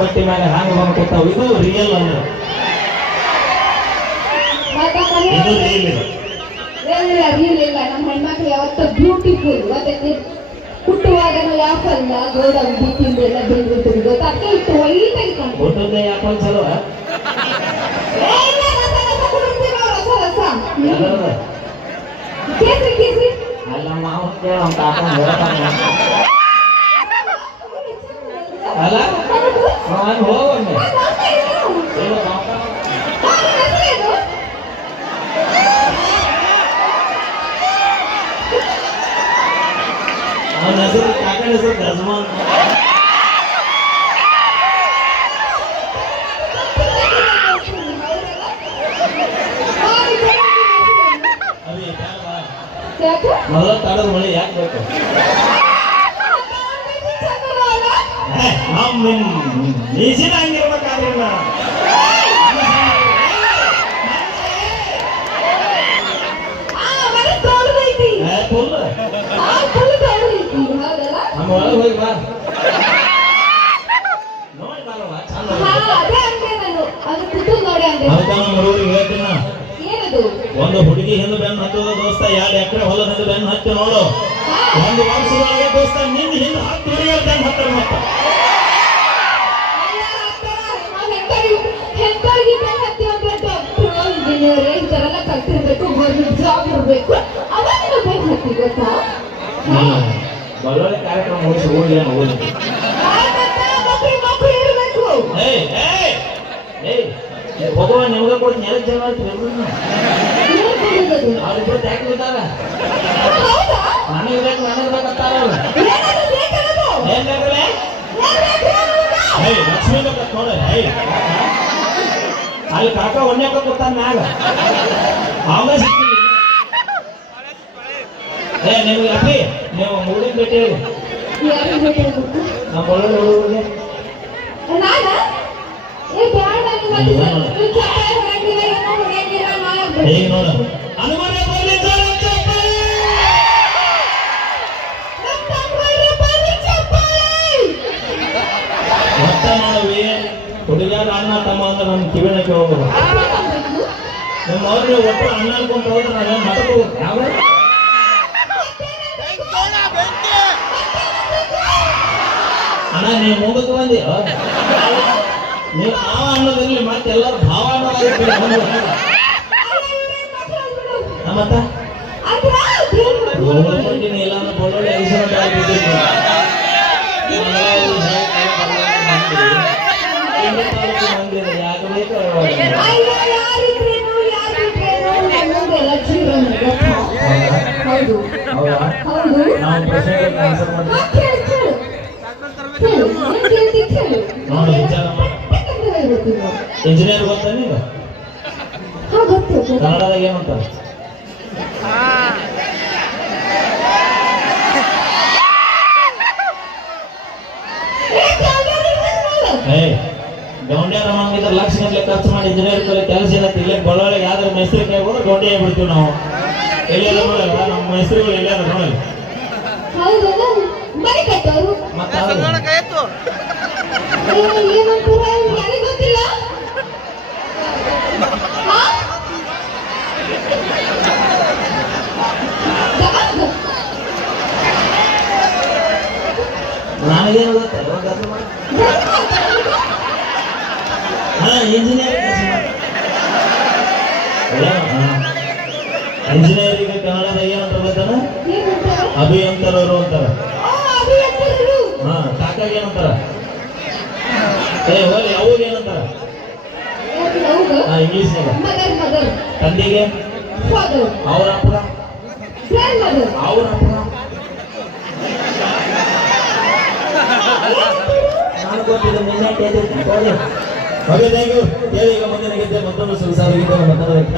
ಬಟ್ಟಿ ಮೇಲೆ ಹ್ಯಾಂಗ ಬಂದ್ಕೊತಾವ. ಇದು ರಿಯಲ್ ಅಂದ್ರೆ ಇದು ರಿಯಲ್ ಇದೆ. ಇಲ್ಲ ನಮ್ಮ ಹೆಣ್ಮಕ್ಳು ಯಾವತ್ತೂ ಬ್ಯೂಟಿಫುಲ್. ಅದಕ್ಕೆ ಹುಟ್ಟುವಾಗನೂ ಯಾಕಲ್ಲ ಗೋಡಂಬಿ ತಿಂದೆಲ್ಲ ಬೆಳೆದಿರ್ತೀವಿ ಗೊತ್ತಾ. ಅಕ್ಕ ಇಟ್ಟು ಒಯ್ಟಾಗಿ ಕಾಣ್ತೀವಿ. ಹುಟ್ಟುದೇ ಯಾಕಂತ ಚಲೋ ಕೇಸರಿ ಕೇಸರಿ ಅಲ್ಲ ನಾವು ಕೇಳೋಣ ಅಲ್ಲ ನಾನು ಹೋಗೋಣ ಅವನ ಹೆಸರು ಕಾಕನ ಹೆಸರು ಗಜಮಾನ್. ಮೊದಲ ತಾಡದ ಮಳೆ ಯಾಕೆ ಬೇಕು? ನಮ್ಮ ನೀಸಿನ ಹಂಗಿರ್ಬೇಕಾದ್ರೆ ನಮ್ಮ ಒಳಗೆ ಹೋಗಿ ಬಾ ನೋಡಿ ಬಾರವ್ವ ಚಂದ. ಅದಕ್ಕೆ ನಮ್ಮ ಹುಡುಗರಿಗೆ ಹೇಳ್ತೀನ, ಒಂದು ಹುಡುಗಿ ಹಿಂದೆ ಬೆನ್ನು ಹತ್ತದ ದೋಸ್ತ, 2 ಎಕರೆ ಹೊಲದ ಹಿಂದೆ ಬೆನ್ನು ಹತ್ತಿ ನೋಡು. 1 ವರ್ಷದೊಳಗೆ ದೋಸ್ತ ನಿನ್ನ ಹಿಂದೆ 10 ಹುಡುಗಿಯರು ಬೆನ್ನು ಹತ್ತಾರೆ. ಮತ್ತೆ ಒಳ್ಳೊಳ್ಳೆ ಕಾರ್ಯಕ್ರಮ ಮುಗಿಸಿ ಹೋಗಿ ಹೋಗಿ ಭಗವಾನ್ ನಿಮ್ಗೆ ಕೊಡಿ ನೆಲಕ್ಕೆ ಜನ ಅವ್ರಿಬ್ರು ಟ್ಯಾಕ್ ಬಿದ್ದಾರ. ನನಗೆ ಬೇಕು ನನಗೆ ಬೇಕತ್ತಾರ. ಏನ್ ಬೇಕಲ್ಲ ಲಕ್ಷ್ಮೀ ಬೇಕತ್ ನೋಡಿ. ಅಲ್ಲಿ ಕಾಕ ಒಣ್ಣೆಕ ಕೊಡ್ತಾನ ಮ್ಯಾಗ ಆಮೇಲೆ ಸಿಕ್ಕಿಲ್ಲ. ನಿಮ್ಗೆ ಯಾಕೆ ನೀವು ಮುಗಿದ ಭೇಟಿ ಹೇಳಿ ನಮ್ಮ ಒಳ್ಳೆ ಹುಡುಗರಿಗೆ ಈಗ ನೋಡ ಒತ್ತ ಮಾಡವಿ ಹುಡುಗಿಯಾರ ಅಣ್ಣ ತಮ್ಮ ಅಂದ್ರೆ ನಮ್ಮ ಕಿವಿನಕ್ಕೆ ಹೋಗೋದು. ನಿಮ್ಮ ಅವ್ರಿಗೆ ಒಟ್ಟು ಅಣ್ಣ ಅನ್ಕೊಂತ ಹೋದ್ರೆ ನಾವೇನು ಮಾತಾಡ್ಬೋದು? ಯಾವ ಅಣ್ಣ ನೀವು ಮುಂದಕ್ಕೆ ಬಂದಿ ನೀವು ಭಾವ ಅನ್ನೋದಿರಲಿ, ಮತ್ತೆ ಎಲ್ಲರೂ ಭಾವ ಅನ್ನೋದಾಗಿರ್ತೀವಿ. ಮತ್ತ ಇಲ್ಲ ಅಂದ್ರೆ ಬಳ್ಳೊಳ್ಳೆ ಐಶ್ವರ್ಯ ಆಗ್ಬಿಟ್ಟಿದ್ವಿ. ಯಾಕೆ ಬೇಕು ನಾವು ಪ್ರಶ್ನೆಗೆ ಆನ್ಸರ್ ಮಾಡ್ತೀವಿ. ನೋಡಿ ವಿಚಾರ ಮಾಡಿ. ಇಂಜಿನಿಯರ್ ಗೊತ್ತಾ ನೀವು? ಕನ್ನಡದಾಗ ಏನಂತಾರೆ? ಗೌಂಡ್ಯಾರ ನಮಗಿದ್ರೆ ಲಕ್ಷ ಗಂಟೆ ಖರ್ಚು ಮಾಡಿ ಇಂಜಿನಿಯರ್ ಕೆಲಸ ಇರತ್ತೆ. ಇಲ್ಲೇ ಬಳ್ಳೊಳ್ಳಿಗೆ ಯಾವ್ದಾರು ಮೈಸೂರು ಕೈ ಹೋದ್ರೆ ಗೌಂಡಿ ಆಗ್ಬಿಡ್ತೀವಿ ನಾವು. ಎಲ್ಲಾರ ನೋಡಲ್ಲ ನಮ್ಮ ಮೈಸೂರುಗಳು ಎಲ್ಲಾರು ನೋಡಲ್ಲ. ನನಗೇನು ಗೊತ್ತ ಇಂಜಿನಿಯರಿಂಗ್ ಕನ್ನಡದ ಏನಂತ ಗೊತ್ತಾನ? ಅಭಿಯಂತರರು ಅಂತಾರ. ಹಾ ಕಾಕಾಗ ಏನಂತಾರ? ಹೋಗಿ ಅವಾಗ ಏನಂತಾರ? ಇಂಗ್ಲಿಷ್ನಾಗ. ತಂದೆಗೆ ಅವ್ರ ಅಪ್ಪಗ ಅವ್ರ ಅಪ್ಪಗ ನಾನು ಗೊತ್ತಿದ್ದು ನಿನ್ನೆ ಕೇಳಿ. Okay thank you. ಹೇಳಿ ಈಗ ಮುಂದಿನ ಗೀತೆ ಮತ್ತೊಂದು ಸಂಸಾರ ಗೀತೆ.